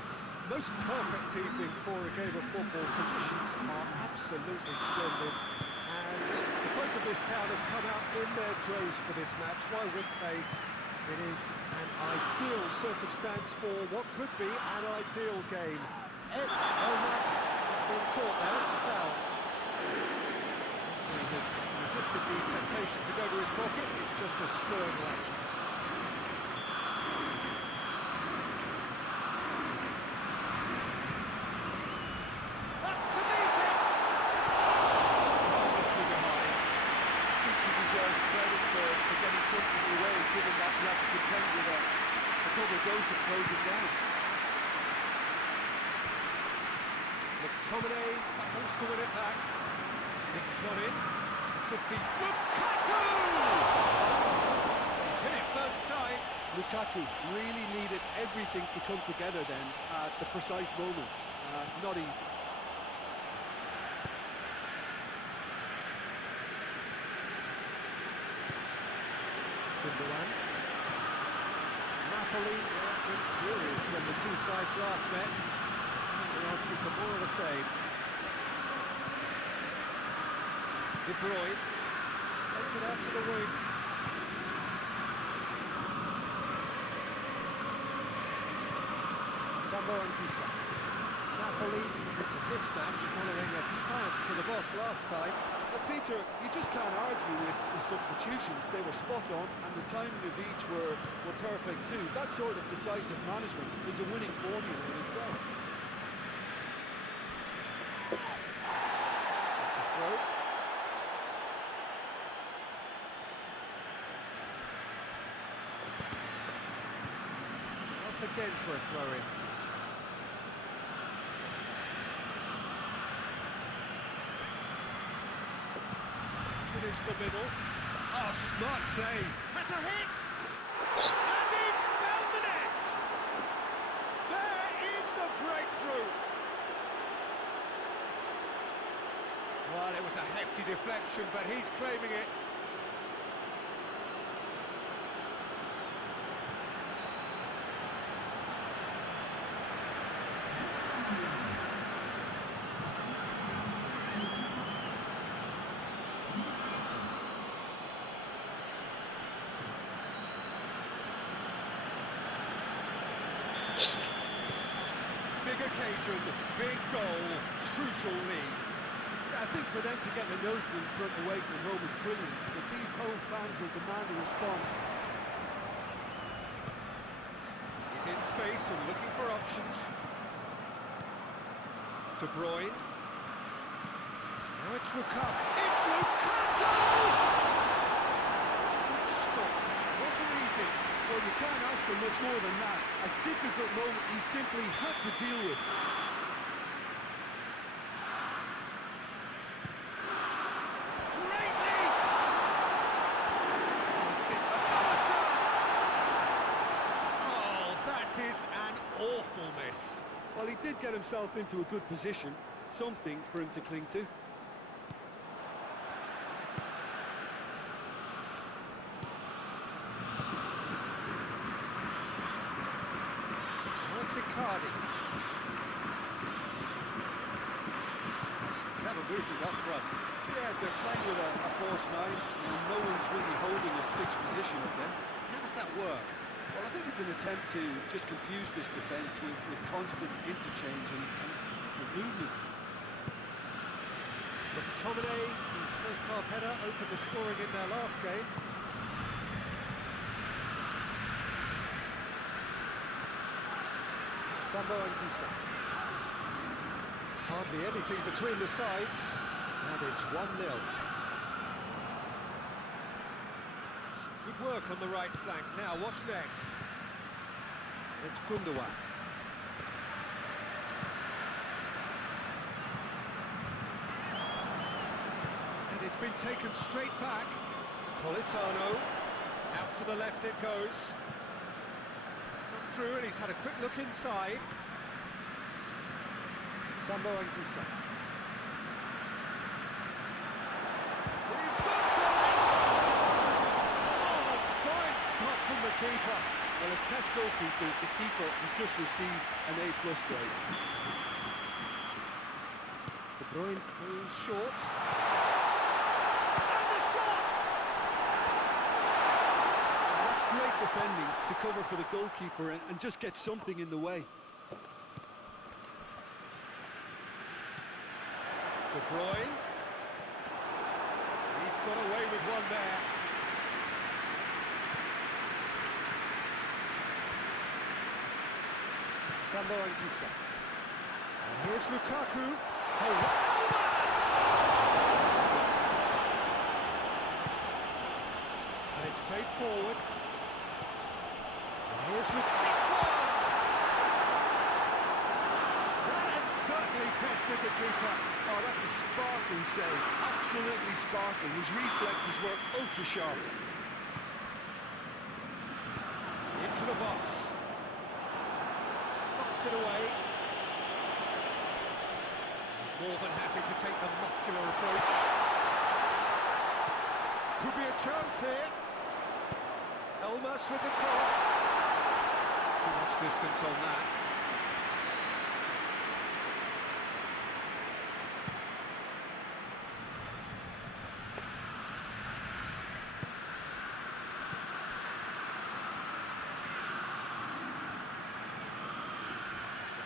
this most perfect evening for a game of football. Conditions are absolutely splendid, and the folk of this town have come out in their droves for this match. Why wouldn't they? It is an ideal circumstance for what could be an ideal game. Elmas has been caught there, it's a foul. He has resisted the temptation to go to his pocket, it's just a stern action. Something away, given that he had to contend with a double dose of closing down. McTominay battles to win it back. Nicks one in. It's a decent... Lukaku! He's hit it first time. Lukaku really needed everything to come together then at the precise moment. Not easy. Napoli were imperious when the two sides last met. The fans are asking for more of the same. De Bruyne plays it out to the wing. Sambo Anguissa. Napoli into this match following a triumph for the boss last time. But Peter, you just can't argue with the substitutions. They were spot on, and the timing of each were perfect too. That sort of decisive management is a winning formula in itself. It's a throw. Once again for a throw-in. It into the middle. Oh, smart save. Has a hit! And he's found the net! There is the breakthrough! Well, it was a hefty deflection, but he's claiming it. Big occasion, big goal, crucial lead. I think for them to get the nose in front away from home is brilliant, but these home fans will demand a response. He's in space and looking for options. De Bruyne. Now it's Lukaku. It's Lukaku! Good stop. Wasn't easy. Well, you can't ask for much more than that. A difficult moment he simply had to deal with. Great lead! Lost it. Another chance! Oh, that is an awful miss. Well, he did get himself into a good position. Something for him to cling to. Icardi. That's clever movement up front. Yeah, they're playing with a false nine. No one's really holding a fixed position up there. How does that work? Well, I think it's an attempt to just confuse this defence with constant interchange and different movement. McTominay, whose first half header opened the scoring in their last game. Sambo Anguissa. Hardly anything between the sides, and it's 1-0. Some good work on the right flank. Now, what's next? It's Gundogan. And it's been taken straight back. Politano. Out to the left it goes. Through, and he's had a quick look inside. Sambo Anguissa. He's gone for it! Oh, fine stop from the keeper. Well, as test goalkeeper, the keeper has just received an A+ grade. De Bruyne goes short. And the shot! And that's great defending to cover for the goalkeeper and just get something in the way. De Bruyne. He's got away with one there. Sandro Anguissa. And here's Lukaku. Oh, Elmas! And it's played forward. And here's Lukaku. That has certainly tested the keeper. Oh, that's a sparkling save. Absolutely sparkling. His reflexes were ultra sharp. Into the box. Knocks it away. More than happy to take the muscular approach. Could be a chance here. Elmas with the cross. Too much distance on that.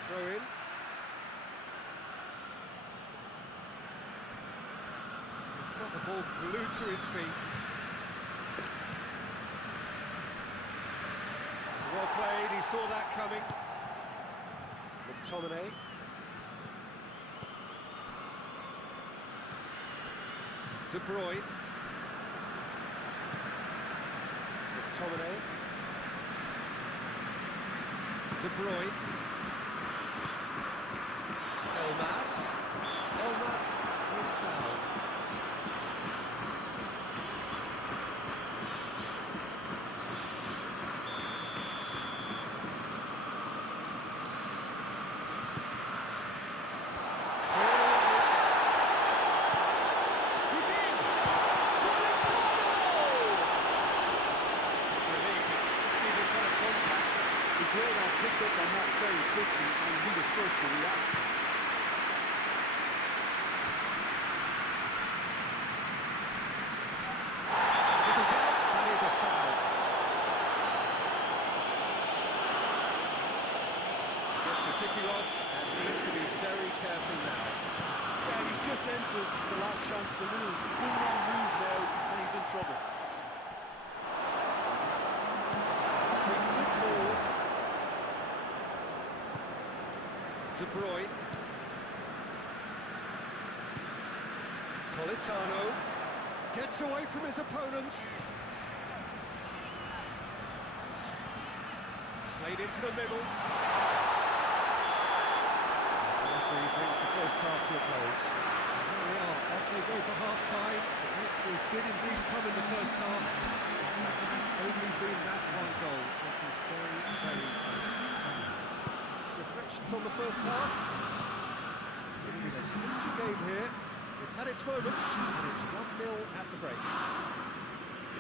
Throw in. He's got the ball glued to his feet. Well played, he saw that coming. McTominay. De Bruyne. McTominay. De Bruyne. Elmas is fouled. He's in! Tolentano! Relief, just needed a bit of contact. His radar picked up on that very quickly, and he was first to react. Ticking off and needs to be very careful now. Yeah, he's just entered the last chance saloon. One wrong move now, and he's in trouble. Twists it forward. De Bruyne. Politano gets away from his opponent. Played into the middle. He brings the first half to a close. And here we are, off they go for half-time. It did indeed come in the first half. It has only been that one goal. It was very, very tight. Reflections on the first half. It's been a clincher game here. It's had its moments, and it's 1-0 at the break.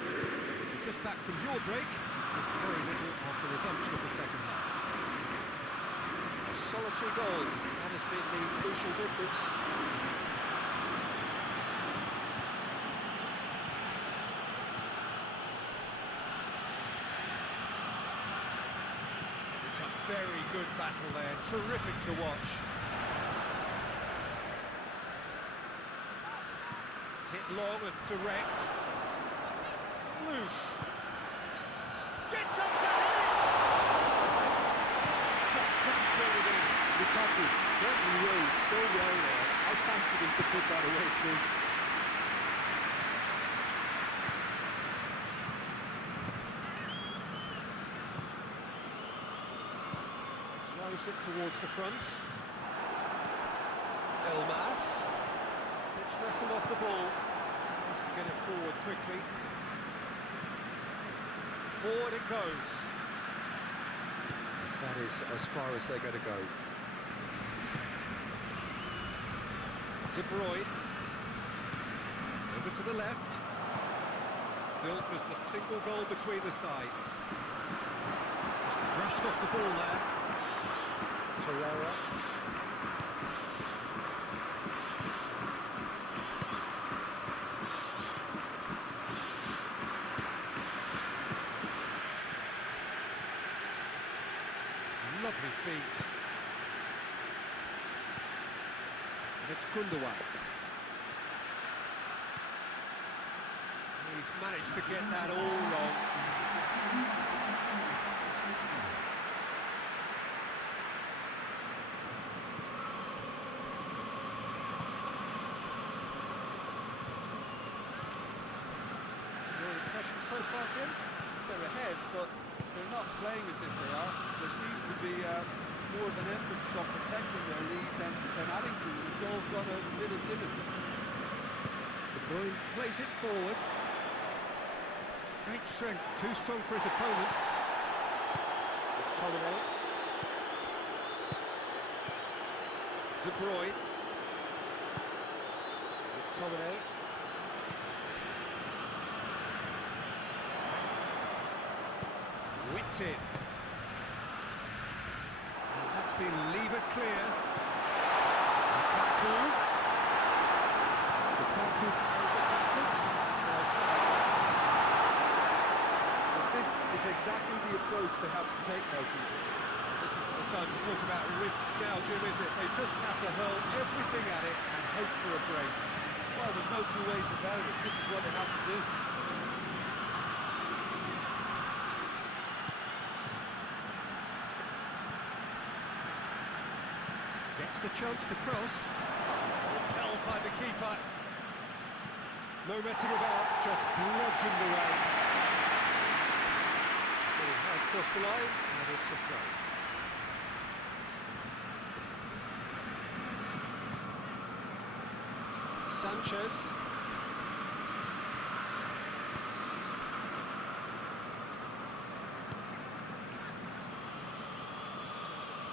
If you're just back from your break, there's very little of the resumption of the second half. A solitary goal, that has been the crucial difference. It's a very good battle there, terrific to watch. Hit long and direct. It's come loose. Gets up to hit it! Just couldn't turn it in. Lukaku certainly rose so well there. I fancied him to put that away too. Drives it towards the front. Elmas gets wrestled off the ball. Tries to get it forward quickly. Forward it goes. That is as far as they're going to go. De Bruyne. Over to the left. Built just a single goal between the sides. Brushed off the ball there. Torreira. Lovely feet. And it's Gundogan. He's managed to get that all wrong. Your impression so far, Jim? They're ahead, but they're not playing as if they are. There seems to be more of an emphasis on protecting their lead than adding to it. It's all gone a little timid. De Bruyne plays it forward. Great strength, too strong for his opponent. Domine. De Bruyne. Domine. Whipped in. And that's been levered clear. Lukaku. Lukaku goes it backwards. They'll try. But this is exactly the approach they have to take now, Peter. This isn't the time to talk about risks now, Jim, is it? They just have to hurl everything at it and hope for a break. Well, there's no two ways about it. This is what they have to do. Gets the chance to cross. Repelled by the keeper. No messing about, just bludgeoned away. He has crossed the line, and it's a throw. Sanchez.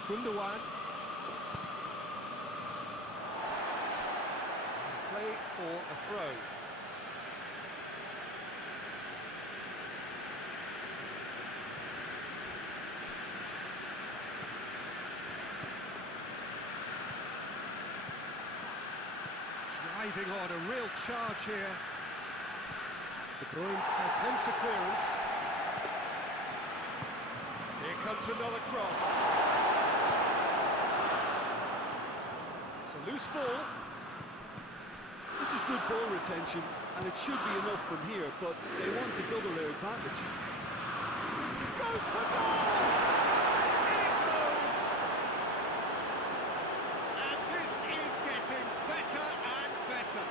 Gundogan. Play for a throw. Driving on, a real charge here. De Bruyne attempts a clearance. Here comes another cross. It's a loose ball. This is good ball retention, and it should be enough from here, but they want to double their advantage. Goes for goal! In it goes! And this is getting better and better.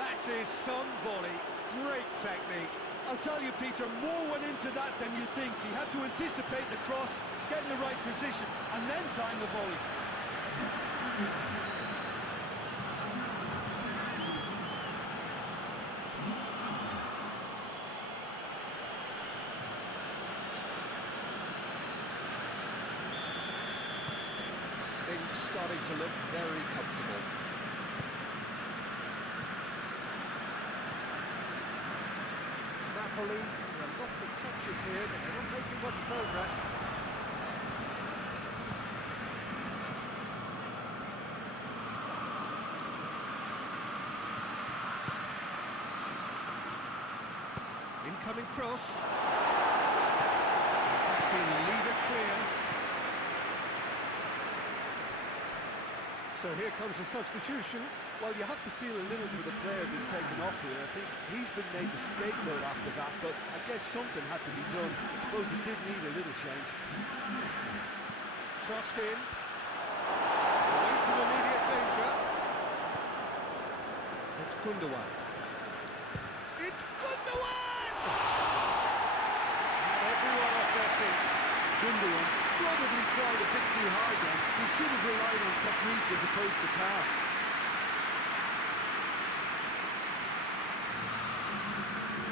That is some volley. Great technique. I'll tell you, Peter, more went into that than you think. He had to anticipate the cross, get in the right position, and then time the volley. Things starting to look very comfortable. Napoli, there are lots of touches here, but they're not making much progress. Incoming cross. That's been levered clear. So here comes the substitution. Well, you have to feel a little for the player being taken off here. I think he's been made the scapegoat after that, but I guess something had to be done. I suppose it did need a little change. Crossed in. Away from immediate danger. It's Gundogan. It's Gundogan! And everyone off their feet. Gundogan probably tried a bit too hard then. He should have relied on technique as opposed to power.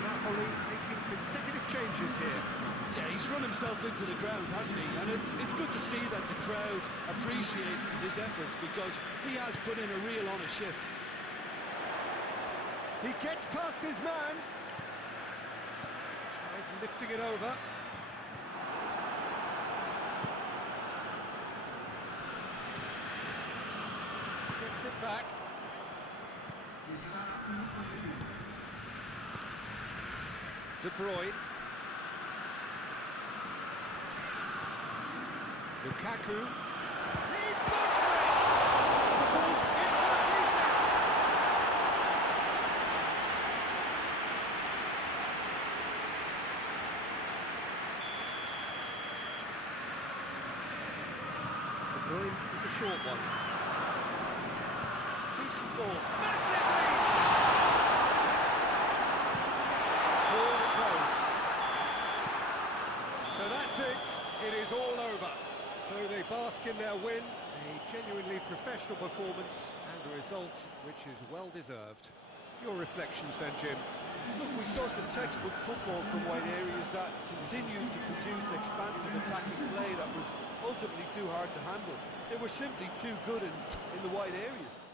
Napoli making consecutive changes here. Yeah, he's run himself into the ground, hasn't he? And it's good to see that the crowd appreciate his efforts because he has put in a real honest shift. He gets past his man. Tries lifting it over. gets it back. De Bruyne. Lukaku. He's gone for it! The ball's in for the pieces! De Bruyne with a short one. Decent ball. Massive lead! Forward it goes. So that's it. It is all over. So they bask in their win, a genuinely professional performance and a result which is well deserved. Your reflections then, Jim? Look, we saw some textbook football from wide areas that continued to produce expansive attacking play that was ultimately too hard to handle. They were simply too good in the wide areas.